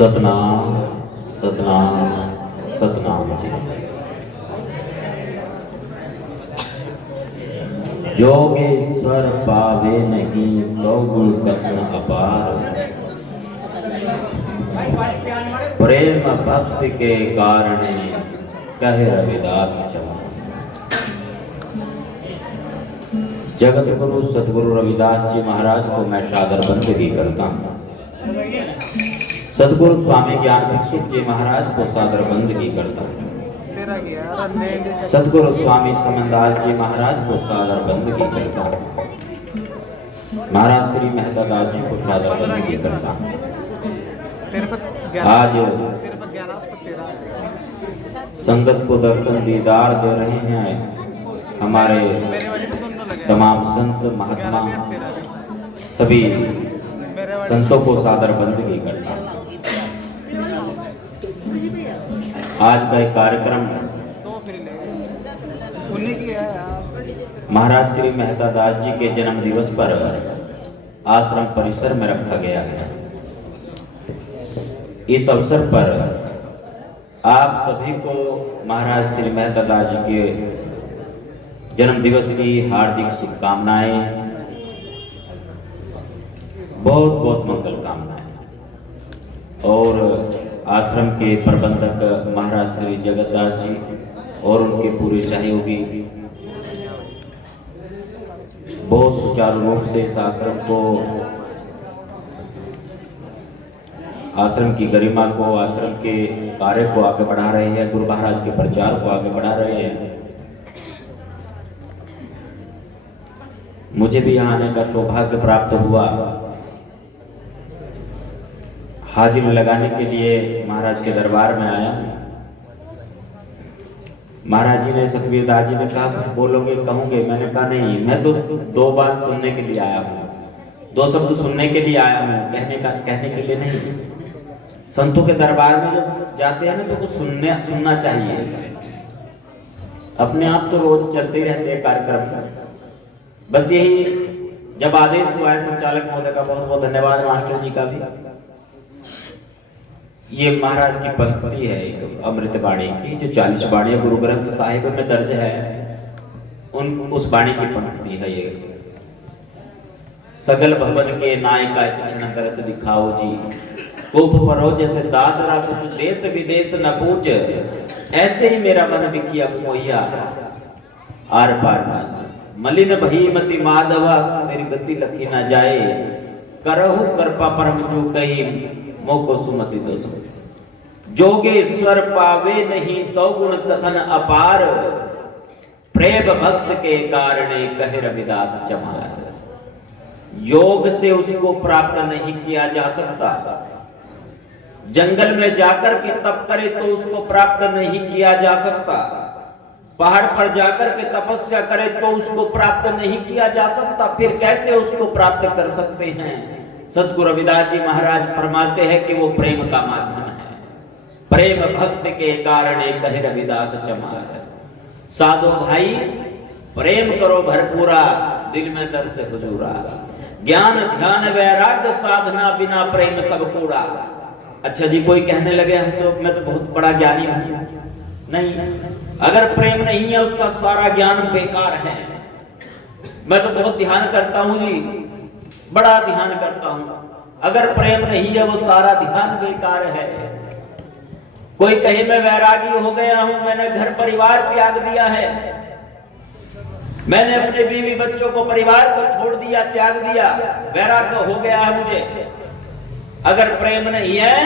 सतनाम सतनाम सतनाम जी। जोगेश्वर पावे नहीं तो गुण कथन अपार, प्रेम भक्ति के कारण कहे रविदास चमन। जगत गुरु सतगुरु रविदास जी महाराज को मैं सादर बंदगी करता हूँ। सतगुरु स्वामी ज्ञान भिक्षुक जी महाराज को सादर बंदगी करता हूँ। सतगुरु स्वामी समनदास जी महाराज को सादर बंदगी करता हूँ। महाराज श्री मेहता दास जी को सादर बंदगी करता हूँ। आज संगत को दर्शन दीदार दे रहे हैं हमारे तमाम संत महात्मा, सभी संतों को सादर बंदगी करना। आज का एक कार्यक्रम महाराज श्री मेहता दास जी के जन्म दिवस पर आश्रम परिसर में रखा गया है। इस अवसर पर आप सभी को महाराज श्री मेहता दास जी के जन्म दिवस की हार्दिक शुभकामनाएं, बहुत बहुत मंगल कामनाएं। और आश्रम के प्रबंधक महाराज श्री जगतदास जी और उनके पूरे सहयोगी बहुत सुचारू रूप से इस आश्रम को, आश्रम की गरिमा को, आश्रम के कार्य को आगे बढ़ा रहे हैं, गुरु महाराज के प्रचार को आगे बढ़ा रहे हैं। मुझे भी यहाँ आने का सौभाग्य प्राप्त हुआ। हाजिरी लगाने के लिए महाराज के दरबार में आया। महाराज जी ने, सतबीर दास जी ने कहा कुछ बोलोगे, कहोगे? मैंने कहा नहीं, मैं तो दो बात सुनने के लिए आया हूँ, दो शब्द सुनने के लिए आया हूँ, कहने के लिए नहीं। संतों के दरबार में जब जाते हैं ना तो कुछ सुनना चाहिए। अपने आप तो रोज चलते रहते हैं कार्यक्रम। बस यही जब आदेश हुआ है संचालक महोदय का बहुत बहुत धन्यवाद, मास्टर जी का भी। ये महाराज की पंक्ति है एक अमृत बाणी की, जो 40 बाणियां गुरु ग्रंथ साहिब में दर्ज है, उस बाणी की पंक्ति है ये। सगल भवन के नायका पिछन तरस दिखाओ जी, कोप परो जैसे दादरा कुछ देश विदेश न पूज, ऐसे ही मेरा मन बिकिया मोहिया आर पार नास। मलिन भई मति माधवा मेरी गति लखी ना जाए, करहु कृपा परम जो कही मोको सुमति दो। जोगेश्वर पावे नहीं तो गुण कथन अपार, प्रेम भक्त के कारणे कहे रविदास चमार। योग से उसको प्राप्त नहीं किया जा सकता। जंगल में जाकर के तप करे तो उसको प्राप्त नहीं किया जा सकता। पहाड़ पर जाकर के तपस्या करे तो उसको प्राप्त नहीं किया जा सकता। फिर कैसे उसको प्राप्त कर सकते हैं? सतगुरु रविदास जी महाराज फरमाते हैं कि वो प्रेम का माध्यम है। प्रेम भक्त के कारण कहे रविदास चमार। साधो भाई प्रेम करो भरपूरा, दिल में दर से हुजूरा। ज्ञान ध्यान वैराग्य साधना बिना प्रेम सब कूड़ा। अच्छा जी, कोई कहने लगे मैं तो बहुत बड़ा ज्ञानी हूं। नहीं, अगर प्रेम नहीं है उसका सारा ज्ञान बेकार है। मैं तो बहुत ध्यान करता हूं जी, बड़ा ध्यान करता हूं, अगर प्रेम नहीं है वो सारा ध्यान बेकार है। कोई कहे मैं वैरागी हो गया हूं, मैंने घर परिवार त्याग दिया है, मैंने अपने बीवी बच्चों को, परिवार को छोड़ दिया, त्याग दिया, वैराग्य हो गया है मुझे। अगर प्रेम नहीं है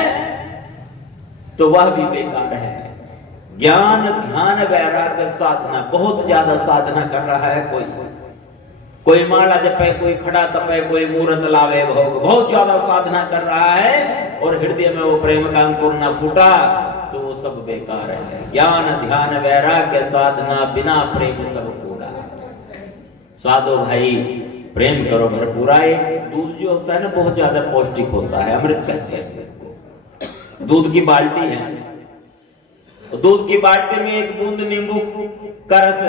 तो वह भी बेकार है। ज्ञान ध्यान वैराग्य साधना, बहुत ज्यादा साधना कर रहा है कोई माला जपे, कोई खड़ा तपे, कोई मूर्त लावे भोग, बहुत ज्यादा साधना कर रहा है और हृदय में वो प्रेम का अंकुर न फूटा तो वो सब बेकार है। ज्ञान ध्यान वैराग्य साधना बिना प्रेम सब कूड़ा। साधो भाई प्रेम करो भरपूरा। एक दूध जो होता है ना बहुत ज्यादा पौष्टिक होता है, अमृत कहते हैं। दूध की बाल्टी है, दूध की बाल्टी में एक बूंद नींबू का रस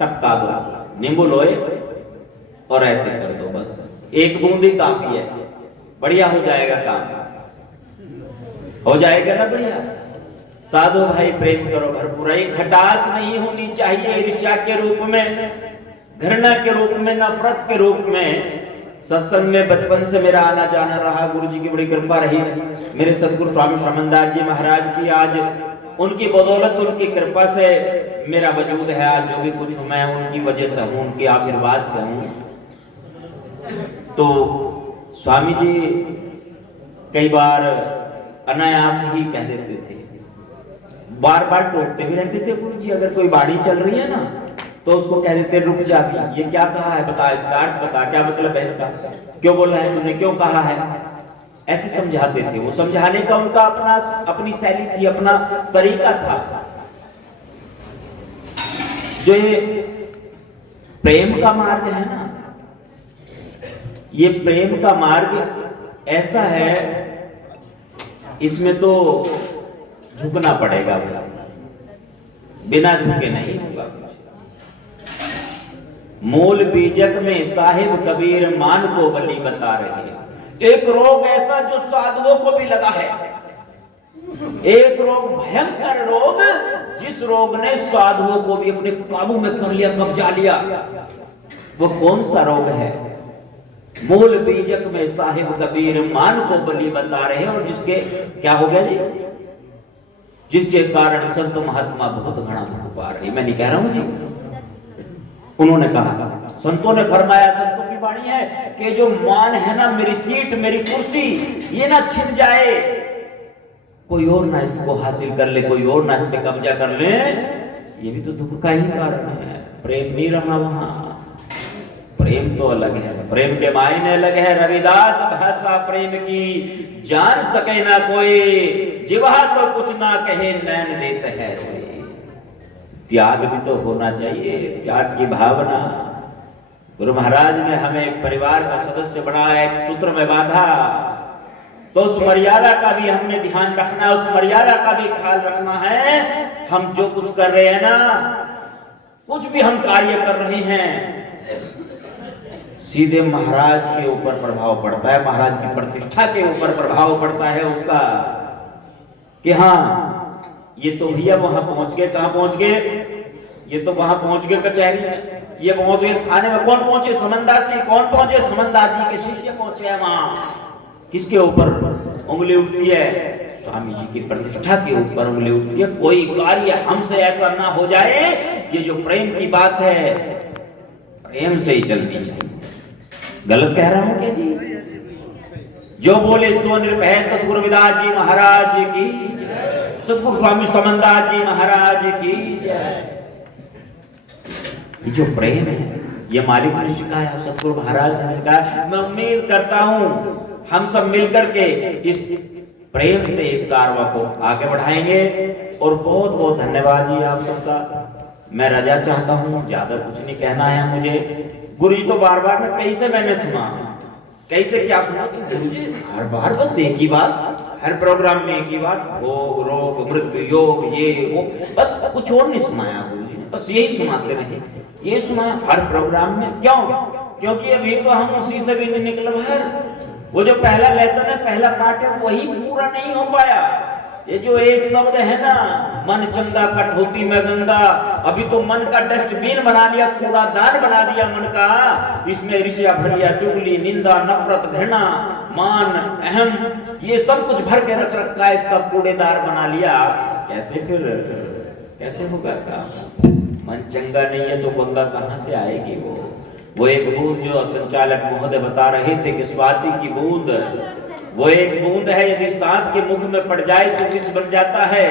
टपका दो, नींबू लोए और ऐसे कर दो, बस एक बूंद ही काफी है, बढ़िया हो जाएगा काम। हो जाएगा ना बढ़िया। साधु भाई प्रेम करो भरपूर। एक खटास नहीं होनी चाहिए ईर्ष्या के रूप में, घृणा के रूप में, नफरत के रूप में। सत्संग में बचपन से मेरा आना जाना रहा, गुरु जी की बड़ी कृपा रही। मेरे सतगुरु स्वामी समनदास जी महाराज की आज उनकी बदौलत, उनकी कृपा से मेरा वजूद है। आज जो भी कुछ हूं मैं उनकी वजह से हूं, उनके आशीर्वाद से हूं। तो स्वामी जी कई बार अनायास ही कह देते थे, बार बार टोकते भी रहते थे गुरु जी। अगर कोई बाड़ी चल रही है ना तो उसको कह देते रुक जा, ये क्या कहा है बता, इसका अर्थ बता, क्या मतलब है इसका, क्यों बोला है तूने, क्यों कहा है, ऐसे समझाते थे। वो समझाने का उनका अपनी शैली थी, अपना तरीका था। जो ये प्रेम का मार्ग है ना, ये प्रेम का मार्ग ऐसा है, इसमें तो झुकना पड़ेगा भाई, बिना झुके नहीं होगा। मूल बीजक में साहिब कबीर मान को बली बता रहे। एक रोग ऐसा जो साधुओं को भी लगा है, एक रोग, भयंकर रोग, जिस रोग ने साधुओं को भी अपने काबू में कर लिया, कब्जा लिया। वो कौन सा रोग है? मूल बीजक में साहिब कबीर मान को बली बता रहे। और जिसके क्या हो गया जी, जिसके कारण संत महात्मा बहुत घना धन पा रहे। मैं नहीं कह रहा हूं जी, उन्होंने कहा, संतों ने फरमाया, संतों की वाणी है कि जो मान है ना, मेरी सीट, मेरी कुर्सी, ये ना छिन जाए, कोई और ना इसको हासिल कर ले, कोई और ना इस पे कब्जा कर ले, ये भी तो दुख का ही कारण है। प्रेम नहीं रहा वहां, प्रेम तो अलग है, प्रेम के मायने अलग है। रविदास भाषा प्रेम की जान सके ना कोई, जिवा तो कुछ ना कहे नैन देते है। त्याग भी तो होना चाहिए, त्याग की भावना। गुरु महाराज ने हमें एक परिवार का सदस्य बनाया, एक सूत्र में बांधा, तो उस मर्यादा का भी हमने ध्यान रखना है, उस मर्यादा का भी ख्याल रखना है। हम जो कुछ कर रहे हैं ना, कुछ भी हम कार्य कर रहे हैं, सीधे महाराज के ऊपर प्रभाव पड़ता है, महाराज की प्रतिष्ठा के ऊपर प्रभाव पड़ता है उसका, कि हाँ ये तो भैया वहां पहुंच गए। कहां पहुंच गए? ये तो वहां पहुंच गए कचहरी में, ये पहुंच गए थाने में। कौन पहुंचे? समनदास जी। कौन पहुंचे? समनदास जी के शिष्य पहुंचे हैं वहां। किसके ऊपर उंगली उठती है? स्वामी जी की प्रतिष्ठा के ऊपर उंगली उठती है। कोई कार्य हमसे ऐसा ना हो जाए, ये जो प्रेम की बात है, प्रेम से ही चलनी चाहिए। गलत कह रहा हूं क्या जी? जो बोले सो निर्भय सतगुरु रविदास जी महाराज की, सतगुरु स्वामी समनदास जी महाराज की जय। ये जो प्रेम है, ये मालिक ने सिखाया, सतगुरु महाराज ने कहा। मैं उम्मीद करता हूं हम सब मिलकर के इस प्रेम से इस कारवा को आगे बढ़ाएंगे। और बहुत बहुत धन्यवाद जी आप सबका। मैं रजा चाहता हूं, ज्यादा कुछ नहीं कहना है मुझे। गुरु जी तो बार बार में कैसे मैंने सुना, कैसे क्या सुना कि गुरु जी हर बार बस एक ही बात, हर प्रोग्राम में एक ही बात, भोग रोग मृत्यु योग ये वो, बस कुछ और नहीं सुनाया गुरु जी ने, बस यही सुनाते रहे, ये सुनाया हर प्रोग्राम में। क्यों? क्योंकि अभी तो हम उसी से भी नहीं निकले बाहर। वो जो पहला लेसन है, पहला पाठ है, वही पूरा नहीं हो पाया। ये जो एक शब्द है ना, मन चंगा कठौती में गंगा, अभी तो मन का डस्टबिन बना लिया, कूड़ादान बना दिया मन का। इसमें ऋषिया भरिया चुगली, निंदा, नफरत, घृणा, मान, अहम, ये सब कुछ भर के रख रखा है, इसका कूड़ेदार बना लिया। कैसे फिर कैसे होगा काम? मन चंगा नहीं है तो गंगा कहां से आएगी? वो एक बूंद जो संचालक महोदय बता रहे थे कि स्वाति की बूंद, वो एक बूंद है, यदि सांप के मुख में पड़ जाए तो विष बन जाता है,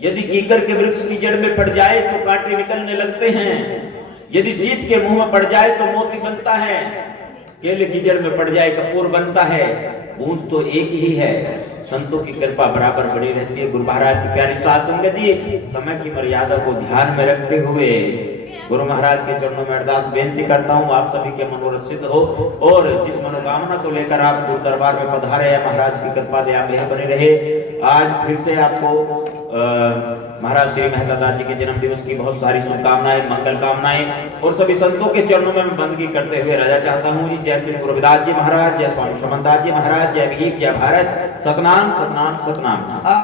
यदि कीकर के वृक्ष की जड़ में पड़ जाए तो कांटे निकलने लगते हैं, यदि सीप के मुंह में पड़ जाए तो मोती बनता है, केले की जड़ में पड़ जाए कपूर बनता है। बूंद तो एक ही है। संतों की कृपा बराबर बनी रहती है। गुरु महाराज की प्यारी साध संगत जी, समय की मर्यादा को ध्यान में रखते हुए गुरु महाराज के चरणों में अरदास बेनती करता हूँ आप सभी के मनोरथ सिद्ध हो और जिस मनोकामना को लेकर आप गुरु दरबार में पधारे हैं महाराज की कृपा दया मेहर बनी रहे। आज फिर से आपको महाराज श्री मेहता दास जी के जन्म दिवस की बहुत सारी शुभकामनाएं मंगल कामनाएं और सभी संतों के चरणों में मैं बंदगी करते हुए राजा चाहता हूँ जी। जय श्री गुरु रविदास जी महाराज, जय स्वामी समन दास जी महाराज, जय भीम, जय भारत, सतनाम सतनाम सतनाम।